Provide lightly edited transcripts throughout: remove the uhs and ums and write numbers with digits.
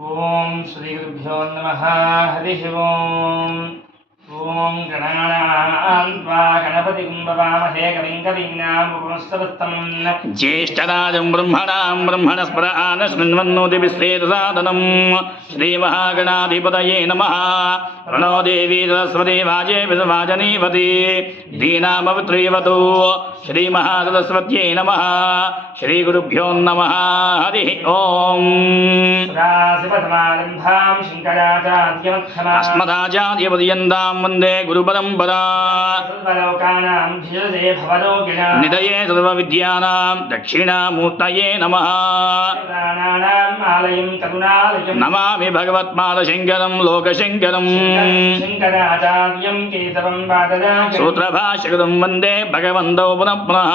ఓం శ్రీ గురుభ్యో నమః. హరి ఓం. ఓం గణానాం త్వా గణపతిం భవామహే కవిం కవీనాముపమస్తవస్తమం జ్యేష్ఠరాజం బ్రహ్మణాం బ్రహ్మణస్పరాన శృణ్వన్నోతిభిశ్చేదసాదనం శ్రీమహాగణాధిపతయే నమః. ప్రణో దేవీ సరస్వతి వాజే విజవాజనీవతి ధీనామవిత్రీవతు శ్రీమహాసరస్వత్యై నమః. శ్రీగురుభ్యో నమః. హరి ఓం. సదాశివసమారంభాం శంకరాచార్యమధ్యమాం అస్మదాచార్యపర్యంతాం వందే గురుపరంపరా. సర్వలోకానాం భిషజే భవరోగిణాం నిదయే సర్వవిద్యానాం దక్షిణామూర్తయే నమః. ప్రాణానాం ఆలయం కరుణాలయం నమామి భగవత్పాదశంకరం లోకశంకరం. శంకరాచార్యం కేశవం పాదరాజం సూత్రభాష్యకృతం వందే భగవంతౌ పునః పునః.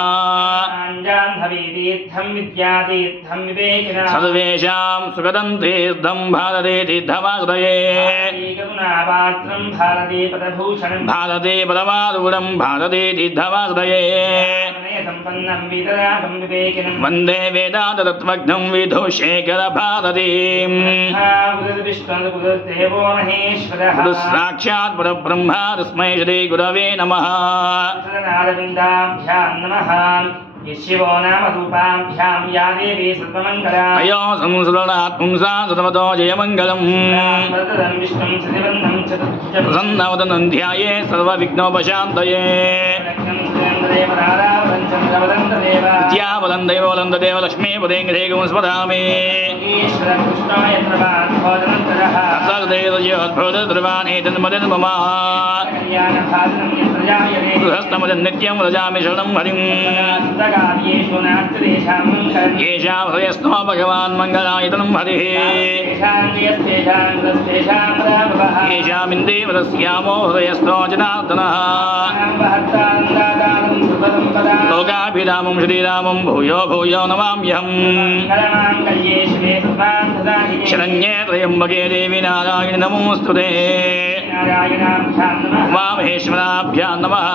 జాహ్నవీతీర్థం విద్యాతీర్థం వివేకినా సర్వేషాం సుఖదం తీర్థం భారతే తీర్థమాశ్రయే. కరుణాపాత్రం భారతీ పదభూషణం భారతే పరమారూఢం భారతే తీర్థమాశ్రయే. సంపన్నం వితరాగం వివేకినం వందే వేదాంతతత్వజ్ఞం విధుశేఖర భారతీం. గురుర్విష్ణుర్గురుర్దేవో మహేశ్వరః గురు సాక్షాత్ పరబ్రహ్మ తస్మై శ్రీ గురవే నమః. చరణారవిందాభ్యాం నమః. శివో నామ రూపాభ్యాం యా దేవీ సర్వమంగళా అయో సంస్మరణాత్ పుంసా సతమతో జయమంగళం. వరదం విష్ణుం శ్రీవందం చతుర్భుజం ప్రసన్నవదనం ధ్యాయే సర్వవిఘ్నోపశాంతయే. విద్యాబలం దైవబలం తదేవ లక్ష్మీపదేంద్రేగం స్మరామి. తత్సర్దేవద్భుతద్రువానేతన్మదిర్మమ గృహస్థమది నిత్యం వ్రజామి శరణం హరిం. येषां हृदयस्थो भगवान् मङ्गलायतनं हरिः. येषामिन्दीवरस्यामो हृदयस्थो जनार्दनः. लोकाभिरामं श्रीरामं भूयो भूयो नमाम्यहम्. शरण्ये त्र्यम्बके देवी नारायणि नमोऽस्तुते. उमामहेश्वराभ्यां नमः.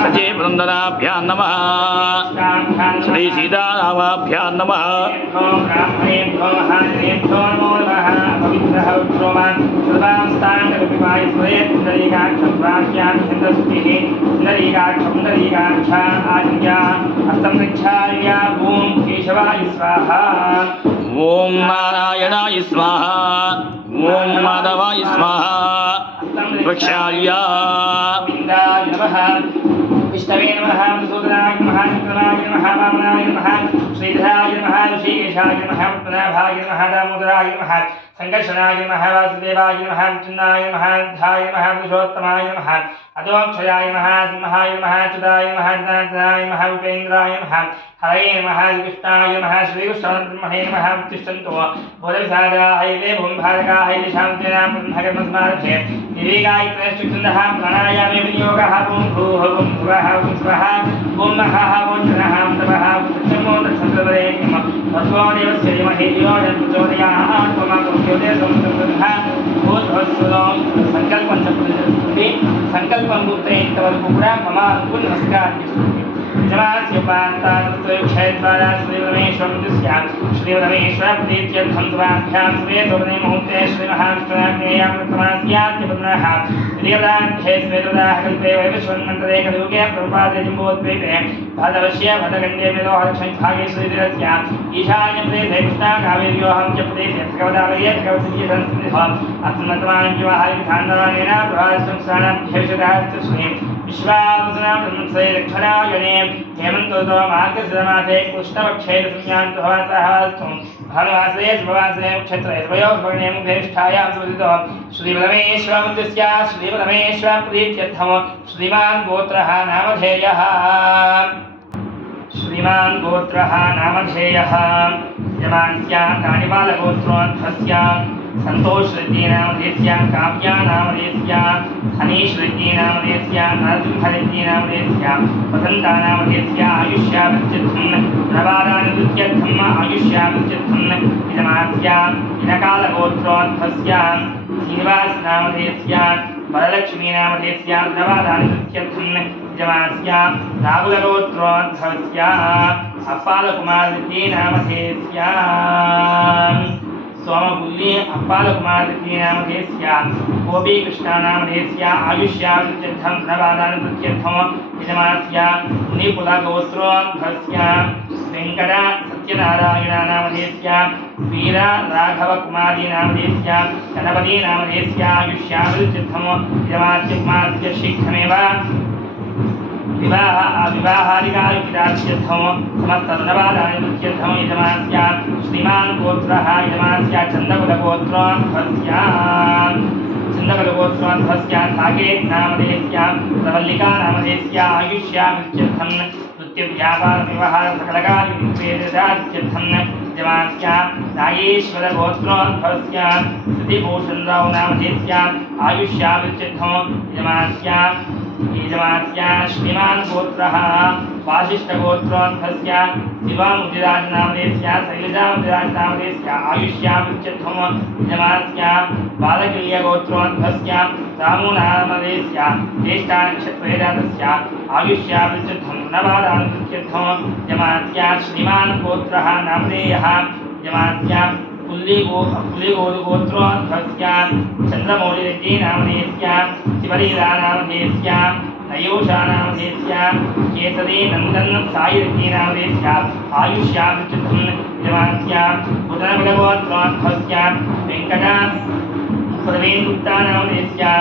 सचे पुरन्दराभ्यां नमः. श्री सीतारामाभ्यां नमः. ओम नारायणाय स्वाहा. ओम माधवाय स्वाहा. वृक्षाय विष्णवे नमः. मधुसूदनाय नमः. शुक्राय नमः. वामनाय नमः. श्रीधराय नमः. ऋषिकेशाय नमः. पद्मनाभाय नमः. दामोदराय नमः. संकर्षणाय नमः. वासुदेवाय नमः. चिन्नाय नमः. ध्याय नमः. पुरुषोत्तमाय नमः. अदोक्षयाय नमः. सिंहाय नमः. च्युताय नमः. जनार्दनाय नमः. उपेन्द्राय नमः. हरये नमः. कृष्णाय नमः. श्रीकृष्णब्रह्मणे नमः. उत्तिष्ठन्तु बोधविसाराय वे भूमिभारकाय शान्तिना ब्रह्मकर्मस्मारभ्ये निर्विगायत्रयश्चन्दः प्राणायामे विनियोगः. ॐ भूः ॐ भुवः ॐ स्वः ॐ महः ॐ जनः तपः नमो तत्सर्वदे नमः. भगवो देवस्य धीमहि धियो न प्रचोदयात्. त्वमागुह्योदय संसर्गः भूतभस्वरो संकल्पं चक्रुति संकल्पं पूर्तयेन्तवరకు కూడా మమ అనుకు నమస్కారం చేస్తుంది. जमास्योपान्ताक्षयद्वारा श्रीरमेश्वरं श्रीरमेश्वरप्रीत्यर्थं स्वाभ्यां श्वेतोपने मुहूर्ते श्रीमहाविष्णुनाग्नेयां प्रथमास्याद्यपद्मनः श्रीयदाख्ये श्वेतोदाः कल्पे वैवस्वन्मन्त्रे कलियुगे प्रभुपादे जम्बोद्वीपे भदवश्य भदगण्डे मेलोहरक्षङ्खाये श्रीधरस्य ईशान्यप्रदेशे कृष्णाकावेर्योऽहं च प्रदेशे भगवदावये भगवद्गीतसंस्कृतः अस्मत्मानं विवाहाय विधानरायणेन प्रभासंस्थानाध्यक्षताश्च श्री विश्वावसनां ब्रह्मसे रक्षणायणे हेमन्तोतो मार्गशिरमासे कृष्णपक्षे संज्ञान्तोवासः भानुवासे शुभवासे नक्षत्रे द्वयोर्भवने मुखेष्ठायां सुदितो श्रीपरमेश्वरमुद्दिश्य श्रीपरमेश्वरप्रीत्यर्थं श्रीमान् गोत्रः नामधेयः. श्रीमान् गोत्रः नामधेयः. यमान्स्यां काणिपालगोत्रोऽध्वस्यां सन्तोषरेड्डीनामधेयस्यां काव्यानामधेयस्यां हनीश्रेड्डीनामधेयस्यां नरसिंहरेड्डीनामधेयस्यां वसन्तानामधेयस्यां आयुष्याभित्यर्थं प्रभादानित्यर्थम् आयुष्याभित्यर्थं यजमास्यां दिनकालगोत्रोऽध्वस्यां श्रीनिवासनामधेयस्यां वरलक्ष्मीनामधेयस्यां प्रभादानित्यर्थं यजमास्यां राहुलगोत्रोऽध्वस्यां अप्पालकुमाररेड्डीनामधेयस्यां सोमपुल्ली अप्पालकुमारती नामधेयस्य गोपीकृष्णानामधेयस्य आयुष्यावृत्यर्थं प्रणवादानुवृत्यर्थं यजमानस्य मुनिकुलगोत्रोद्भवस्य वेङ्कट सत्यनारायणनामधेयस्य वीर राघवकुमारी नामधेयस्य गणपति नामधेयस्य आयुष्यावृत्यर्थं यजमानस्य कुमारस्य शीघ्रमेव विवाहादिकार्यक्रमार्थं समस्तधनवादानुवृत्यर्थं यजमानस्य श्रीमान् गोत्रः यजमानस्य चन्दकुलगोत्रोद्भवस्य साकेत नामधेयस्य प्रवल्लिका नामधेयस्य आयुष्यावृत्यर्थं नृत्यव्यापारव्यवहार सकलकार्यविक्रेतार्थं यजमानस्य नागेश्वरगोत्रोद्भवस्य श्रुतिभूषणराव नामधेयस्य आयुष्यावृत्यर्थं यजमानस्य श्रीमान् गोत्रः वासिष्ठगोत्रोद्भवस्य शिवामुदिराजनामधेयस्य शैलजामुदिराजनामधेयस्य आयुष्यावृत्यर्थं यजमानस्य बालकिल्यगोत्रोद्भवस्य रामोनामधेयस्य ज्येष्ठानक्षत्रजातस्य आयुष्यावृत्यर्थं नवादानुवृत्यर्थं यजमानस्य श्रीमान् गोत्रः नामधेयः यजमानस्य पुल्लिगोत्रोद्भवस्य चन्द्रमौलिरेड्डी नामधेयस्य शिवलीला नामधेयस्य नयोषा नामधेयस्य केसरी नन्दन साईरेड्डी नामधेयस्य आयुष्यावृत्यर्थं यजमानस्य बुधनकुलगोत्रोद्भवस्य वेङ्कट प्रवीणगुप्ता नामधेयस्य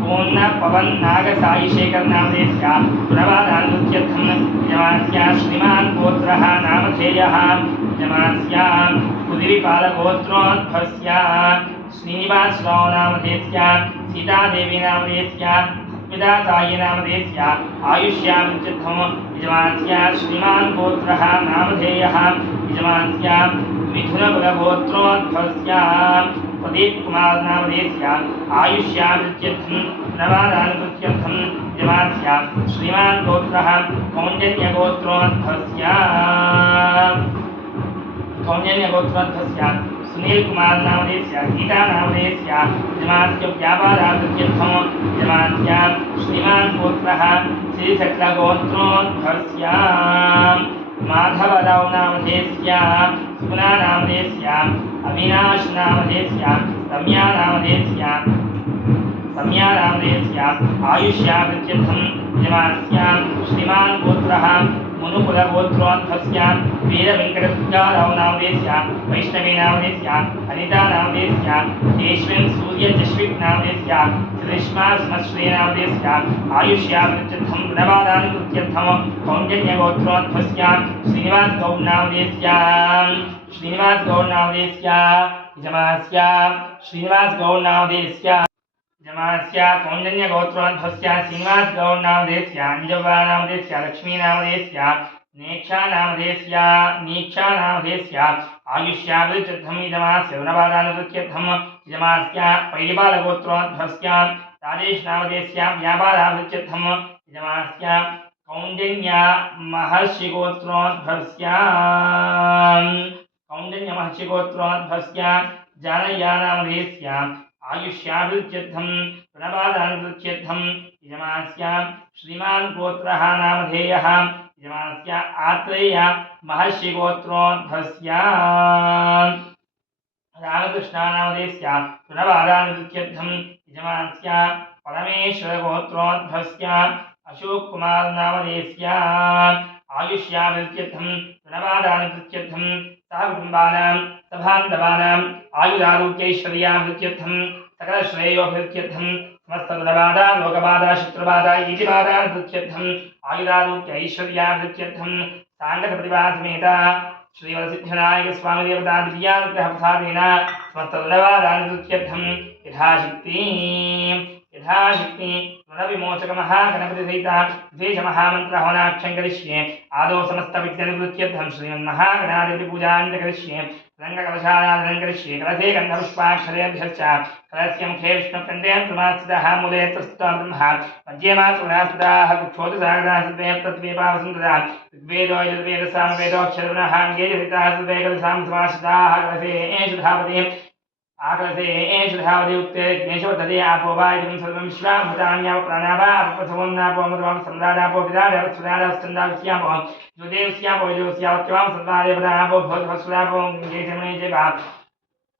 पूर्ण पवन नागसाईशेखर नामधेयस्य गुणवादानुवृत्यर्थं यजमानस्य श्रीमान् गोत्रः नामधेयः यजमानस्य कुदिरिपालगोत्रोद्भवस्य श्रीनिवासराव नामधेयस्य सीतादेवी नामधेयस्य अस्मिता साई नामधेयस्य आयुष्यावृत्यर्थं यजमानस्य श्रीमान् गोत्रः नामधेयः यजमानस्य मिथुनकुलगोत्रोद्भवस्य प्रदीप कुमार नामधेयस्य आयुष्यावृत्यर्थं नवादानुवृत्यर्थं यजमानस्य श्रीमान् गोत्रः कौण्डिन्यगोत्रोद्भवस्य सुनील कुमार नामधेयस्य गीता नामधेयस्य यजमानस्य व्यापारावृत्यर्थं यजमानस्य श्रीमान् गोत्रः श्रीशक्लगोत्रोद्भवस्य माधवराव नामधेयस्य सुगुणा नामधेयस्य अविनाश नामधेयस्य रम्या नामधेयस्य आयुष्यावृत्यर्थं यजमानस्य श्रीमान् गोत्रः मुनुकुलगोत्रोद्भवस्य वीरवेङ्कटदुर्गाराव नामधेयस्य वैष्णवी नामधेयस्य अनिता नामधेयस्य केशवन् सूर्यजश्विक् नामधेयस्य श्रीष्मा सुमश्री नामधेयस्य आयुष्यावृत्यर्थं प्रणवादानुवृत्यर्थं कौण्डिन्यगोत्रोद्भवस्य श्रीनिवास गौड नामधेयस्य यजमानस्य श्रीनिवास गौड नामधेयस्य यजमानस्य कौण्डिन्यगोत्रोद्भवस्य श्रीनिवास गौड नामधेयस्य अंजवा नामधेयस्य लक्ष्मी नामधेयस्य नीक्षा नामधेयस्य आयुष्यावृत्यर्थं यजमानस्य गुणवादानुवृत्यर्थं यजमानस्य पैलिबालगोत्रोद्भवस्य राजेश नामधेयस्य व्यापारावृत्यर्थं यजमानस्य कौण्डिन्य महर्षिगोत्रोद्भवस्य जानय्या नामधेयस्य आयुष्यावृत्यर्थं प्रणवादानुवृत्यर्थं यजमानस्य श्रीमान् गोत्रः नामधेयः यजमानस्य आत्रेय महर्षिगोत्रोद्भवस्य रामकृष्णा नामधेयस्य प्रणवादानुवृत्यर्थं यजमानस्य परमेश्वरगोत्रोद्भवस्य अशोक कुमार नामधेयस्य आयुष्यावृत्यर्थं प्रणवादानुवृत्यर्थं सहकुटुम्बानां सभान्तवानाम् आयुरारोग्यैश्वर्यावृत्यर्थं सकलश्रेयोभिवृत्यर्थं समस्तबाधा लोकबाधा शत्रुबाधा इतिबाधावृत्यर्थं आयुरारोग्यैश्वर्यावृत्यर्थं सांगतप्रतिभासमेत श्रीवरसिद्धिविनायक स्वामी देवता दिव्यानुग्रहप्रसादेन समस्तबाधावृत्यर्थं यथाशक्ति ऋणविमोचकमहागणपतिसहिता द्वेषमहामन्त्रहवनाक्षं करिष्ये आदौ समस्तविघ्ननिवृत्त्यर्थं श्रीमन्महागणाधिपतिपूजां च करिष्ये रङ्गकलशाराधनं करिष्ये कलशे गन्धपुष्पाक्षरेभ्यश्च कलस्य मुखे विष्णुकण्ठे प्रमास्थितः मूले प्रस्तुतः ब्रह्मा मध्ये मातृनास्थिताः कुक्षोदसागराः सर्वे तद्वीपावसन्तदा ऋग्वेदो यजुर्वेदसामवेदोऽक्षरवर्णः अङ्गे जनिताः सर्वे कलशां समाश्रिताः कलशे एष धावति आकलसे एष धावति उत्ते ज्ञेशवर्धते आपो वा इदं सर्वं विश्वाभूतान्याव प्राणावा अर्पसवन्नापो मधुरं सम्राडापो विराडवत्सुराडवस्तन्दास्यापो ज्योदेवस्यापो यजोस्यावत्यवां सर्वादेवतापो भवद्भस्वरापो गेजमने जगा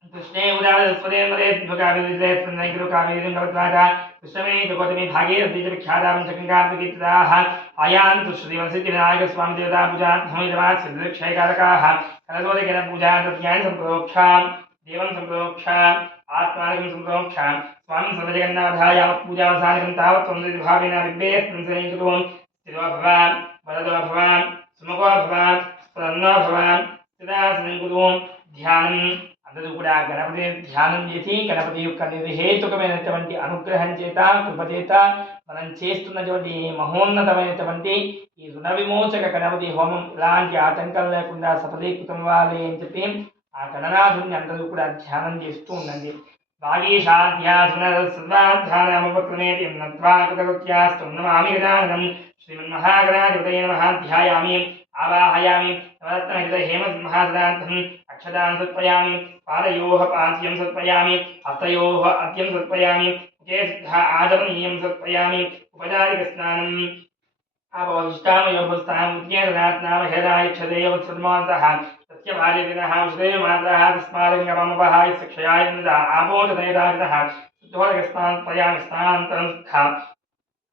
कृष्णे उदारस्वरे मरे ध्वकाविदे स्पन्दनगिरो कावेरीं भवत्वाजा कृष्णमे जगोतमे भागीरथी च विख्यातां चक्रकान्तकीर्तिदाः आयान्तु श्रीवंशिविनायक स्वामी देवता पूजा धमिजमात् सिद्धिक्षयकारकाः कलशोदकेन पूजा तत्ज्ञान सम्प्रोक्षां देवं सम्प्रोक्षां आत्मानं सम्प्रोक्षां स्वामी सर्वजगन्नाथाय यावत् पूजावसानिकं तावत् त्वं भावेन विभ्येस्मिन् स्थितो भवान् वरदो भवान् सुमुखो भवान् प्रसन्नो भवान् सदासनं कुरु ध्यानं అందరూ కూడా గణపతి ధ్యానం చేసి గణపతి యొక్క నిర్హేతుకమైనటువంటి అనుగ్రహం చేత కృప చేత మనం చేస్తున్నటువంటి మహోన్నతమైనటువంటి ఈ రుణ విమోచక గణపతి హోమం ఎలాంటి ఆటంకం లేకుండా సఫలీకృతం అవ్వాలి అని చెప్పి ఆ గణనాథుని అందరూ కూడా ధ్యానం చేస్తూ ఉండండి భాగీషాధ్యాసునర్వాధ్యానముపక్రమేతి నత్వా కృతకృత్యాస్తం నమామి గజాననం శ్రీమన్మహాగణాధిపతయే నమః ధ్యాయామి आवाहयामि नवरत्नहित हेमसिंहासनार्थम् अक्षतान् सत्पयामि पादयोः पाद्यं सत्पयामि हस्तयोः अद्यं सत्पयामि मुखे सिद्धा आचमनीयं सत्पयामि उपचारिकस्नानम् आपोष्टामयोगस्तामुद्येतनात्नामहेरायक्षदेयवत्सन्मान्तः तस्य भार्यदिनः विषदेवमात्रः तस्मादङ्गममपहाय शिक्षयाय नृता आपोषदयराजितः शुद्धोदकस्नान् पयामि स्नानान्तरं सिद्धा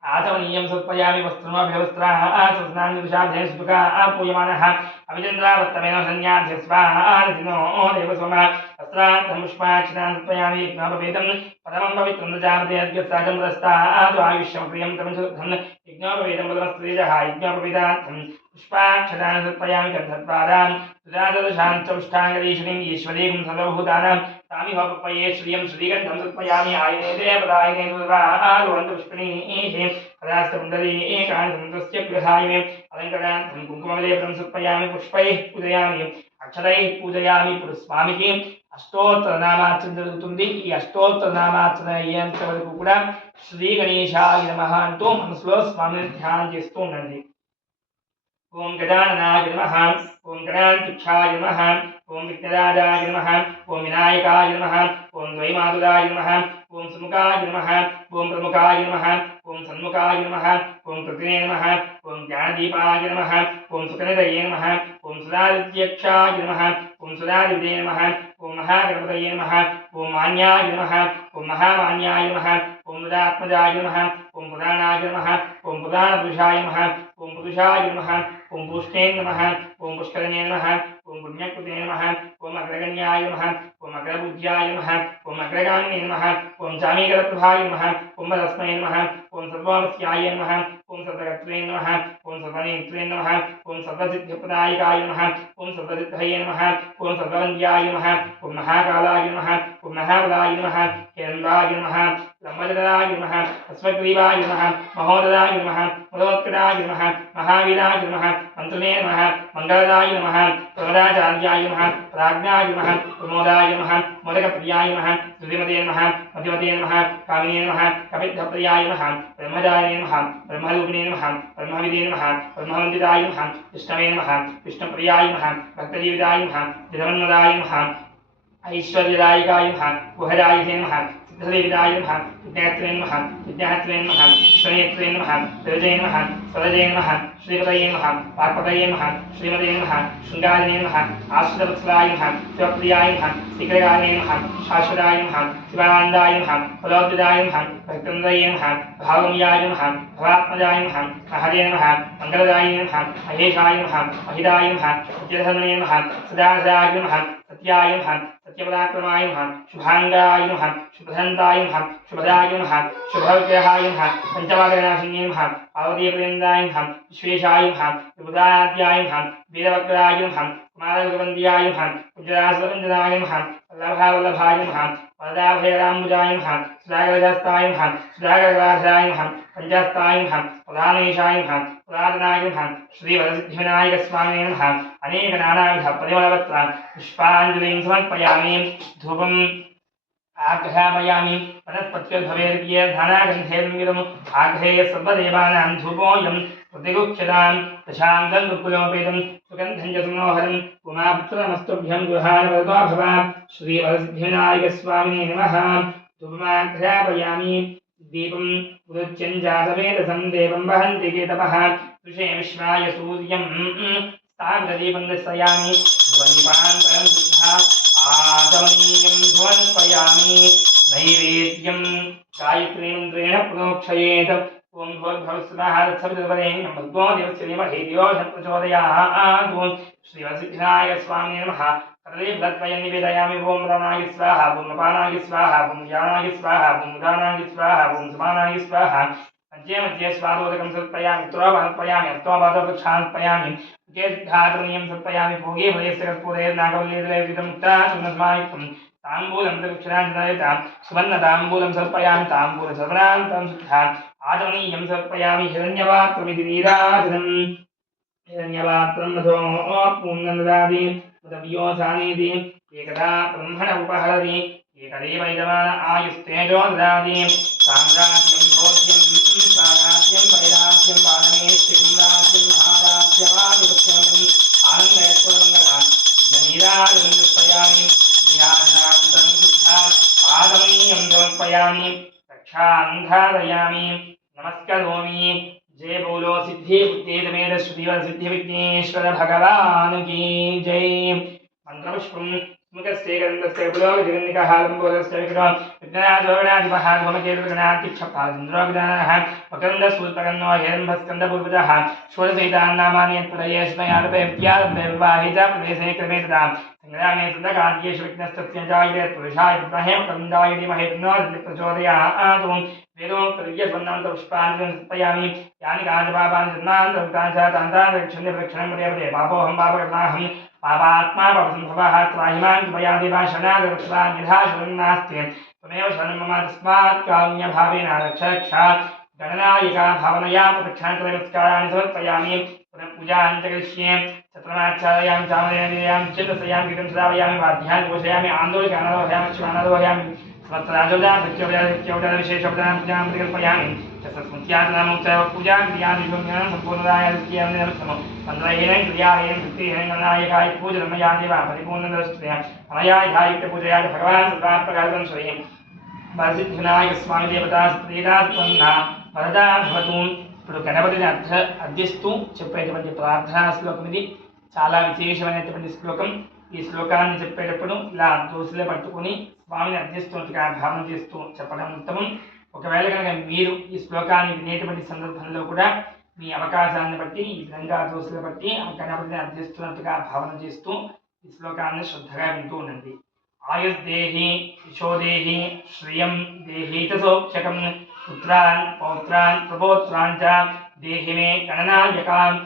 आचमनीयं सत्पयामि वस्त्रमभ्यवस्त्राः आचस्नान्दुषाभ्यं सुखा आपूयमानः अभिचन्द्रावत्तमेन संज्ञाभ्य स्वाहा दिनो देवस्वमः वस्त्रार्थं पुष्पाक्षतां सत्पयामि यज्ञोपवीतं पदमं पवित्रं दजामते अद्य साजं रस्ताः आदौ आयुष्यं प्रियं तमशुद्धं यज्ञोपवीतं पदमस्त्रीजः यज्ञोपवीतार्थं पुष्पाक्षतां सत्पयामि गन्धद्वारां सुजातदशान्तुष्टाङ्गरीश्वरीं ईश्वरीं सर्वभूतानां तामिहोपये श्रियं श्रीगन्धं सत्पयामि आयने देवदायने दुर्वाहारुवन्तपुष्पिणीः पदास्तकुण्डली एकानि समुद्रस्य गृहाय मे अलङ्करार्थं कुङ्कुमलेपनं सत्पयामि पुष्पैः पूजयामि अक्षरैः पूजयामि पुरस्वामिకి అష్టోత్తర నామార్చన జరుగుతుంది ఈ అష్టోత్తర నామార్చన అయ్యేంత వరకు కూడా శ్రీ గణేశాయ నమః అంటూ మనసులో స్వామిని ధ్యానం చేస్తూ ఉండండి ओम गजाननाय नमः ओम गणान्तिक्षाय नमः ओम विघ्नराजाय नमः ओम विनायकाय नमः ओम द्वैमातुराय नमः ओम सुमुखाय नमः ओम प्रमुखाय नमः ओम सन्मुखाय नमः ओम कृतिने नमः ओम ज्ञानदीपाय नमः ओम सुकनिधये नमः ओम सुरादित्यक्षाय नमः ओम सुरादिदे नमः ओम महागणपतये नमः ओम मान्याय नमः ओम महामान्याय नमः ओम रुद्रात्मजाय नमः ओम पुराणाय नमः ओम पुराणपुरुषाय नमः ओम पुरुषाय नमः ओम पुष्णे नमः ओम पुष्करणे नमः ओम पुण्यकृते नमः ओम अग्रगण्याय नमः ओम अग्रबुद्ध्याय नमः ओम अग्रगामिने नमः ओम जामीकरप्रभाय नमः ओम तस्मै नमः ओम सर्वमस्याय नमः ओम सर्वकर्त्रे नमः ओम सर्वनेत्रे नमः ओम सर्वसिद्धिप्रदायकाय नमः ओम सर्वसिद्धये नमः ओम सर्ववन्द्याय नमः ओम महाकालाय नमः ओम महाबलाय नमः हिरण्वाय नमः लम्बोदराय नमः अश्वग्रीवाय नमः महोदराय नमः मदोत्कटाय नमः महावीराय नमः मन्त्रिणे नमः मङ्गलदाय नमः प्रमदाचार्याय नमः प्राज्ञाय नमः प्रमोदाय नमः मोदकप्रियाय नमः श्रीमते नमः मतिमते नमः कामिने नमः कपिद्धप्रियाय नमः ब्रह्मचारिणे नमः ब्रह्मरूपिणे नमः ब्रह्मविदे नमः ब्रह्मवन्दिताय नमः विष्णवे नमः विष्णुप्रियाय नमः भक्तजीविताय नमः जगन्मदाय नमः ऐश्वर्यदायकाय नमः गुहराय नमः सिद्धदेविदाय नमः विज्ञात्रे नमः विज्ञात्रे नमः श्रेयत्रे नमः विरजये नमः स्वरजये नमः श्रीपतये नमः पार्वतये नमः श्रीमते नमः शृङ्गारिणे नमः आश्रितवत्सलाय नमः शिवप्रियाय नमः शीघ्रगामिने नमः शाश्वताय नमः शिवानन्दाय नमः फलोद्यदाय नमः भक्तन्दये नमः भावम्याय नमः भवात्मजाय नमः महदे नमः मङ्गलदाय नमः महेशाय नमः महिदाय नमः सत्यधर्मणे नमः सदासदाय नमः सत्याय नमः सत्यपराक्रमाय नमः शुभाङ्गाय नमः शुभदन्ताय नमः शुभदाय नमः शुभविग्रहाय नमः पञ्चवादनाशिन्ये नमः पार्वतीप्रियन्दाय नमः विश्वेशाय नमः विबुधाद्याय नमः वीरवक्राय नमः कुमारगुरवन्द्याय नमः उज्जलासवन्दनाय नमः वल्लभावल्लभाय नमः वरदाभयराम्बुजाय नमः सुधाकरहस्ताय नमः सुधाकरगलाधराय नमः पञ्चहस्ताय नमः प्रधानेशाय नमः पुरातनाय नमः श्रीवरसिद्धिविनायकस्वामिने नमः अनेक नानाविध परिमलवत्र पुष्पाञ्जलिं समर्पयामि धूपम् आग्रहामयामि वनस्पत्युर्भवेर्ये धनागन्धेर्मिदम् आग्रहे सर्वदेवानां धूपोऽयं प्रतिगुह्यतां दशान्तं दुर्गुलोपेतं सुगन्धं च सुमनोहरम् उमापुत्रनमस्तुभ्यं गृहाणवरदो भव श्रीवरसिद्धिविनायकस्वामिने नमः धूपमाग्रहापयामि दीपम् उदुच्यञ्जातवेदसं देवं वहन्ति केतवः ऋषे विश्वाय सूर्यं स्थानदीपं दर्शयामि भुवनिपान्तरं शुद्धा आचमनीयं समर्पयामि नैवेद्यं गायत्रीमन्त्रेण प्रोक्षयेत् ॐ भूर्भुवस्सुवः तत्सवितुर्वरेण्यं भर्गो देवस्य धीमहि धियो यः प्रचोदयात् श्रीवरसिद्धिविनायक स्वामिने नमः कदलीफलद्वयं निवेदयामि ॐ रमाय स्वाहा ॐ अपानाय स्वाहा ॐ ज्ञानाय स्वाहा ॐ उदानाय स्वाहा ॐ समानाय स्वाहा मध्ये मध्ये स्वादोदकं समर्पयामि तुरावनर्पयामि अस्तोपादवृक्षान्पयामि केद्घातनीयं समर्पयामि भोगे फलेस्य कर्पूरेर्नागवल्लीदलेविदमुक्ताचूर्णस्मायुक्तं ताम्बूलं दक्षिणाञ्जनयता सुवर्णताम्बूलं समर्पयामि ताम्बूलसर्वणान्तं शुद्धा आचमनीयं समर्पयामि हिरण्यपात्रमिति नीराजनम् हिरण्यपात्रं मधो पूर्णनदादि उदव्योसानीति एकदा ब्रह्मण उपहरति एकदेव यजमान आयुस्तेजो ददाति साम्राज्यं भोज्यं स्वाराज्यं वैराज्यं पारमेष्ठिं राज्यं महाराज्यमाधिपत्यम् आनन्दयत्पुरमङ्गलः जनीराजनं दर्शयामि नीराजनान्तं शुद्धा आदमनीयं समर्पयामि रक्षां धारयामि नमस्करोमि जय बोलो सिद्धि बुद्धि समेत श्रीवर सिद्धि विघ्नेश्वर भगवान की जय मंत्रपुष्पं मुखस्ते गन्धस्ते पुलोक जगन्निकः लम्बोदस्ते विक्रम विघ्नाधिपः धूमकेतुर्गणाधिक्षपालचन्द्रोऽभिधानः मकरन्दसूत्रकन्नो हेरम्भस्कन्दपूर्वजः षोडशैतान् नामानि यत्प्रदयस्मयादपे विद्यारम्भे विवाहे च प्रदेशे क्रमे तथा संग्रामे सदकाद्येषु विघ्नस्तस्य जायते पुरुषाय विद्महे मकरन्दाय धीमहि तन्नो प्रचोदयात् वेदोक्तदिव्यस्वन्नान्तपुष्पाणि समर्पयामि यानि काञ्चपापानि जन्मान्तरयुक्तानि च तान्तानि रक्षन्ते प्रक्षणं प्रदेवते पापोऽहं पापकर्माहं पापात्मा पापसम्भवः त्राहिमां कृपयादि वा शरणागतस्वान् यथा शरणं नास्ति त्वमेव शरणं मम तस्मात् कारुण्यभावेन रक्ष गणनायिका भावनया प्रदक्षिणात्रयनमस्काराणि समर्पयामि पुनः पूजां च करिष्ये छत्रमाच्छादयामि चामरयामि चित्तसयामि गीतं श्रावयामि वाद्यानि घोषयामि आन्दोलिकानादोहयामि शिवानादोहयामि समस्तराजोजा विशेषोपदानं पूजां परिकल्पयामि तस्मत्यात्नामोत्सव पूजां क्रियादिकं ज्ञानं सम्पूर्णदाय नमः मन्त्रहेन क्रियाहेन भक्तिहेन गणनायकाय पूजनमया देवा परिपूर्णदर्शनया अनया ध्यायुक्तपूजया भगवान् सर्वात्मकार्यं श्रेयं वरसिद्धिविनायक स्वामी देवता प्रीतात्मन्ना वरदा भवतु ఇప్పుడు గణపతిని అర్థిస్తూ చెప్పేటువంటి ప్రార్థనా శ్లోకం ఇది చాలా విశేషమైనటువంటి శ్లోకం ఈ శ్లోకాన్ని చెప్పేటప్పుడు ఇలా దోశలే పట్టుకుని స్వామిని అర్థిస్తున్నట్టుగా భావన చేస్తూ చెప్పడం ఉత్తమం ఒకవేళ కనుక మీరు ఈ శ్లోకాన్ని వినేటువంటి సందర్భంలో కూడా మీ అవకాశాన్ని బట్టి ఈ విధంగా దోశలు బట్టి ఆ గణపతిని అర్థిస్తున్నట్టుగా భావన చేస్తూ ఈ శ్లోకాన్ని శ్రద్ధగా వింటూ ఉండండి ఆయుర్దేహి యశోదేహి శ్రియం దేహి చ సౌఖ్యకం పుత్రాన్ పౌత్రాన్ ప్రపౌత్రాన్ చ దేహి మే గణనాయకాన్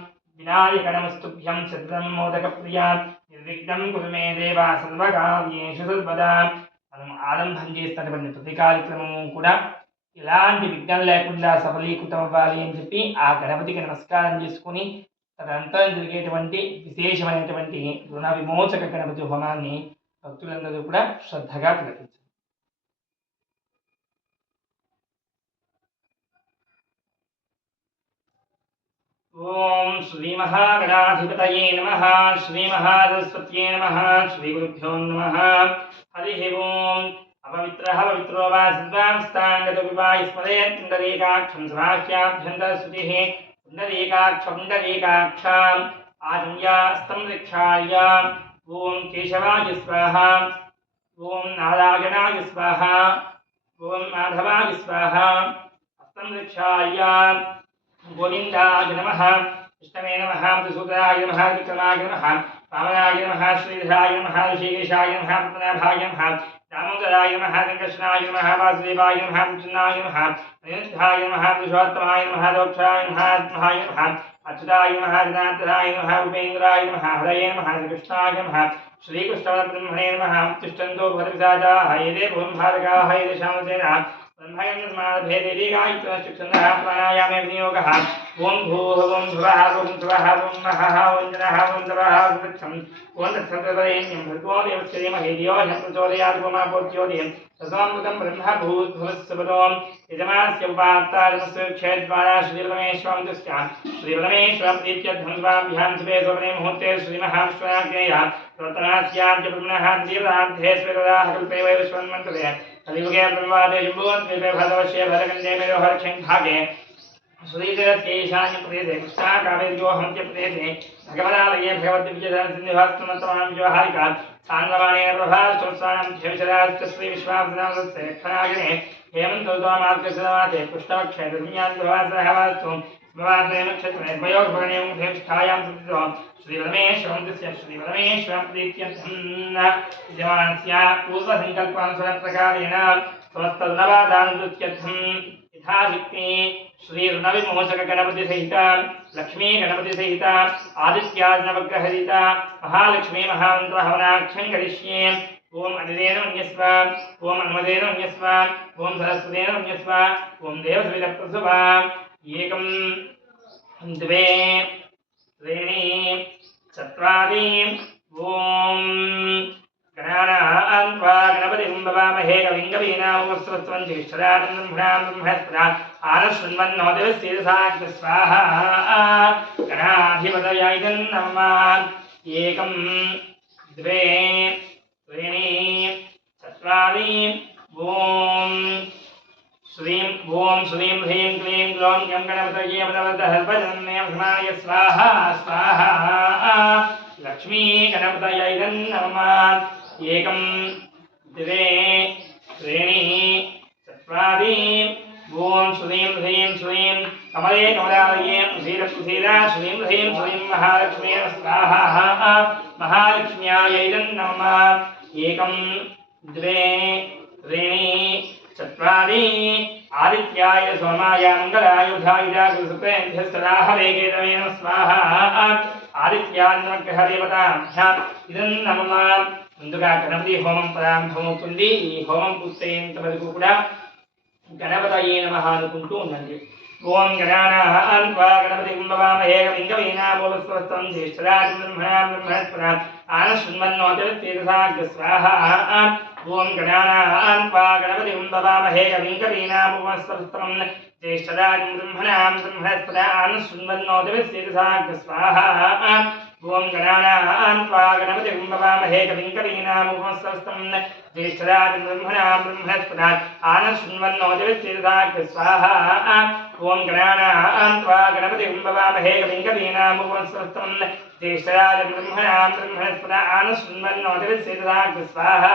వినాయక నమస్తుభ్యం చంద్రం మోదక ప్రియా నిర్విఘ్నం కురు మే దేవా సర్వకార్యేషు సర్వదా. మనం ఆరంభం చేస్తున్నటువంటి ప్రతి కార్యక్రమము కూడా ఎలాంటి విఘ్నం లేకుండా సఫలీకృతం అవ్వాలి అని చెప్పి ఆ గణపతికి నమస్కారం చేసుకుని తదనంతరం జరిగేటువంటి విశేషమైనటువంటి రుణ విమోచక గణపతి హోమాన్ని భక్తులందరూ కూడా శ్రద్ధగా తిలకించారు. ఓం శ్రీ మహాగణాధిపతయే నమః శ్రీ మహాసరస్వత్యే నమః శ్రీ గురుభ్యో నమః. హరి ఓం. अपवित्रः पवित्रो वा सिद्धांस्ताङ्गतो विवाहि स्मरेत् पुण्डरीकाक्षं समाख्याभ्यन्तरस्तुतिः पुण्डरीकाक्षाम् आजन्यास्तं रक्षाय ॐ केशवाय स्वाहा ॐ नारायणाय स्वाहा ॐ माधवाय स्वाहा अस्तं रक्षाय गोविन्दाय नमः विष्णवे नमः मधुसूदनाय नमः विक्रमाय नमः वामनाय नमः श्रीधराय नमः ऋषिकेशाय नमः पद्मनाभाय नमः दामोदराय नमः संकर्षणाय नमः वासुदेवाय नमः प्रसन्नाय नमः अनिरुद्धाय नमः पुरुषोत्तमाय नमः दोक्षाय नमः आत्महाय नमः अच्युताय नमः जनार्दनाय नमः उपेन्द्राय नमः हरये नमः श्रीकृष्णाय नमः श्रीकृष्णब्रह्मणे नमः तिष्ठन्तो भद्रविदाताः एते भूम्भारकाः एतेषामसेना ब्रह्मयन्माभेदेवीगायित्वश्चन्दः प्राणायामे विनियोगः ॐ भूर्भुवं भुवः ॐ स्वः ॐ महः ॐ जनः ॐ तपः वृक्षम् ॐ तत्सर्वरेण्यं भर्गो देवस्य धीमहि धियो यः प्रचोदयात् गोमापोत्योदयं तस्मामृतं ब्रह्म भूर्भुवस्सुपदो यजमानस्य उपात्तारमस्य क्षेत्रद्वारा श्रीपरमेश्वरमन्तस्य श्रीपरमेश्वरप्रीत्यध्वंस्वाभ्यां शुभे स्वप्ने मुहूर्ते श्रीमहाविश्वनाथेयः प्रवर्तनास्याद्य ब्रह्मणः द्वितीयपदार्थे स्वेतदाः कल्पे वैवस्वन्मन्त्रे कलियुगे ब्रह्मवादे जुम्बोद्वीपे भरतवर्षे भरतकण्डे मेरोहरक्षं भागे श्रीधरस्यैशान्य प्रदेशे कृष्णाकावेर्यो हन्त्य प्रदेशे भगवदालये भगवती विजयधनसिन्धिभास्तमन्तमां व्यवहारिका साङ्गवाणेन प्रभास्वस्वानां शविशरास्तश्री विश्वासनामस्य खनागणे हेमन्तोमार्गसमाते पुष्टवक्षे दशम्यान्धवासहवास्तु भवात्रे नक्षत्रे मयोर्भगणे मुखेष्ठायां सतितो श्रीवरमेश्वरं तस्य श्रीवरमेश्वरं प्रीत्यर्थं विद्यमानस्य पूर्वसङ्कल्पानुसारप्रकारेण समस्तनवादानुदुत्यर्थं यथाशक्ति श्री ऋणविमोचक गणपति सहित लक्ष्मी गणपति सहित आदित्याग्नवग्रहरित महालक्ष्मी महामंत्र हवनाख्यं करिष्ये ओम अनिलेन मन्यस्व ओम अन्मदेन मन्यस्व ओम सरस्वतेन मन्यस्व ओम देवसविदप्रसुवा एकं द्वे त्रीणि चत्वारि ओम गणानान्त्वा गणपतिं भवामहे कविं कवीनामुपस्रवस्त्वं ज्येष्ठराजं ब्रह्मणां ब्रह्मस्पदा आनश्वन्वन्नोतिभिस्तेजसा स्वाहा गणाधिपतये नमः एकं द्वे त्रीणि चत्वारि ॐ श्रीं ह्रीं क्लीं ग्लौं गं गणपतये नमः स्वाहा स्वाहा लक्ष्मी गणपतये नमः एकं द्वे त्रीणि चत्वारि ॐ श्रीं कमले कमलालये श्रीरक्षुधीरा श्रीं महालक्ष्मी स्वाहा महालक्ष्म्यायै नमः एकं द्वे त्रीणि चत्वारि आदित्याय सोमाय मंगलाय बुधाय गुरुसुप्रेभ्यस्तराहवे केतवेन स्वाहा ఆదిత్యాన్మగ్రహదేవతాభ్యాం ఇదం నమః. ముందుగా గణపతి హోమం ప్రారంభమవుతుంది. ఈ హోమం పూర్తయ్యేంత వరకు కూడా గణపతయే నమః అనుకుంటూ ఉండండి. ఓం గణానాం త్వా గణపతిం భవామహే కవిం కవీనాముపస్రవస్త్వం జ్యేష్ఠరాజం బ్రహ్మణాం బ్రహ్మణస్పదాం ఆనశృణ్వన్నోతిభిస్సేదసాగ్ర స్వాహా. ఓం గణానాం త్వా గణపతిం భవామహే కవిం కవీనాముపస్రవస్త్వం ज्येष्ठराजं ब्रह्मणां ब्रह्मणस्पदा आनशृण्वन्नोतिभिस्सेदसाग्र स्वाहा. ओम गणानां त्वा गणपतिं भवामहे कविं कवीनामुपस्रवस्त्वं ज्येष्ठराजं ब्रह्मणां ब्रह्मणस्पदा आनशृण्वन्नोतिभिस्सेदसाग्र स्वाहा. ओम गणानां त्वा गणपतिं भवामहे कविं कवीनामुपस्रवस्त्वं ज्येष्ठराजं ब्रह्मणां ब्रह्मणस्पदा आनशृण्वन्नोतिभिस्सेदसाग्र स्वाहा.